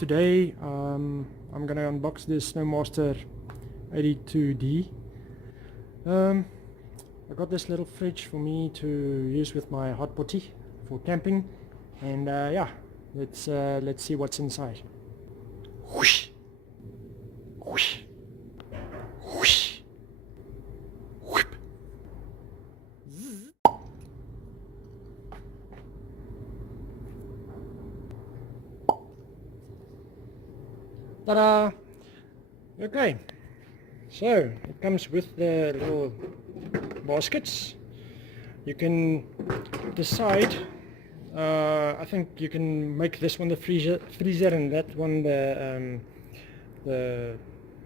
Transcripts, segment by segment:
today I'm gonna unbox this Snomaster 82D. I got this little fridge for me to use with my hot potty for camping, and yeah, let's see what's inside. Whoosh. Whoosh. Whoosh. Whip. Zzz. Ta-da! Okay, so it comes with the little baskets. You can decide, I think you can make this one the freezer and that one the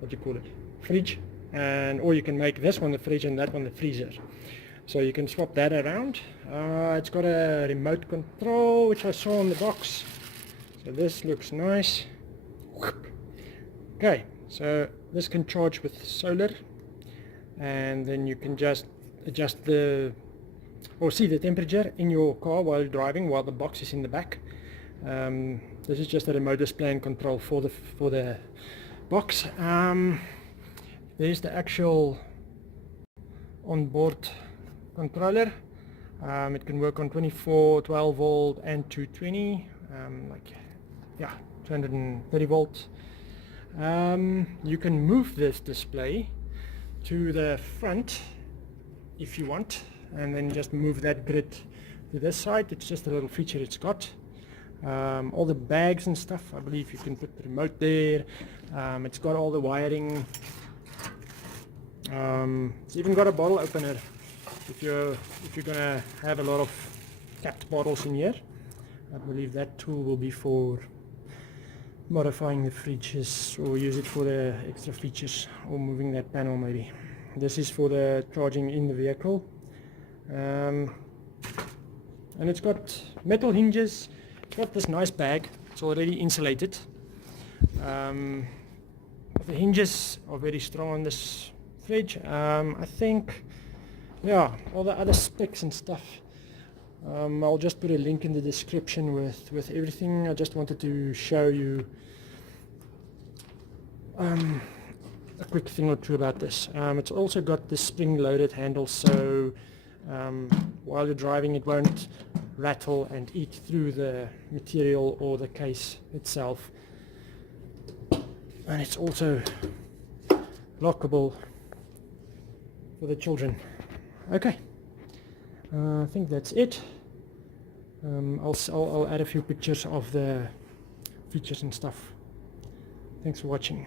what do you call it, fridge, and or you can make this one the fridge and that one the freezer. So you can swap that around. It's got a remote control which I saw on the box, so this looks nice. Okay, so this can charge with solar, and then you can just adjust or see the temperature in your car while driving, while the box is in the back. This is just a remote display and control for the box. There's the actual onboard controller. It can work on 24, 12 volt and 220, like, yeah, 230 volts. You can move this display to the front if you want, and then just move that grid to this side. It's just a little feature it's got. All the bags and stuff, I believe you can put the remote there. It's got all the wiring. It's even got a bottle opener if you're gonna have a lot of capped bottles in here. I believe that tool will be for modifying the fridges, or use it for the extra features, or moving that panel maybe. This is for the charging in the vehicle. And it's got metal hinges. It's got this nice bag. It's already insulated. The hinges are very strong on this fridge. I think, yeah, all the other specs and stuff, I'll just put a link in the description with everything. I just wanted to show you a quick thing or two about this. It's also got the spring-loaded handle, so while you're driving it won't rattle and eat through the material or the case itself. And it's also lockable for the children. Okay, I think that's it. I'll add a few pictures of the features and stuff. Thanks for watching.